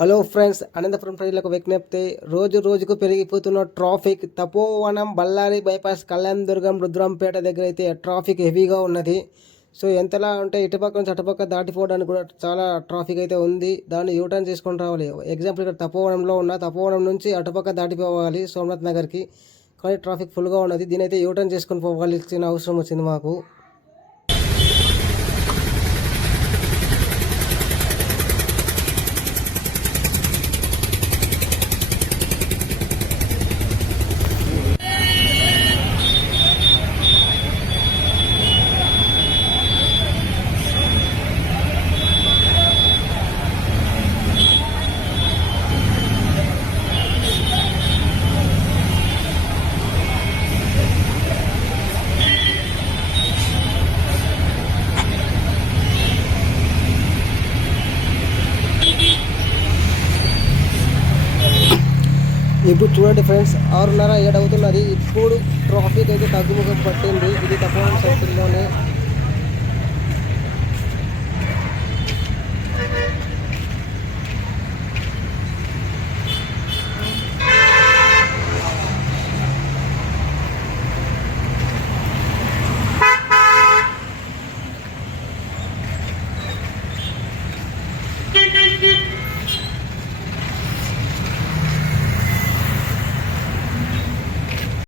Hello friends, Anantapuram ప్రజలకు విజ్ఞప్తి. రోజు రోజుకు పెరిగిపోతున్న ట్రాఫిక్. తపోవనం, బళ్ళారి బైపాస్, కళ్యాణదుర్గం, రుద్రంపేట దగ్గర అయితే ట్రాఫిక్ హెవీగా ఉన్నది. సో ఎంతలా అంటే ఇటుపక్క నుంచి అటుపక్క దాటిపోవడానికి కూడా చాలా ట్రాఫిక్ అయితే ఉంది. దాన్ని యూటర్న్ చేసుకొని రావాలి. ఎగ్జాంపుల్ ఇక్కడ తపోవనంలో ఉన్న తపోవనం నుంచి అటుపక్క దాటిపోవాలి సోమనాథ్ నగర్కి. కానీ ట్రాఫిక్ ఫుల్గా ఉన్నది. దీని అయితే యూటర్న్ చేసుకొని పోవాల్సిన అవసరం వచ్చింది మాకు. ఇప్పుడు చూడండి ఫ్రెండ్స్, 6:30 7 అవుతున్నది. ఇప్పుడు ట్రాఫిక్ అయితే తగ్గుముఖం పట్టింది. ఇది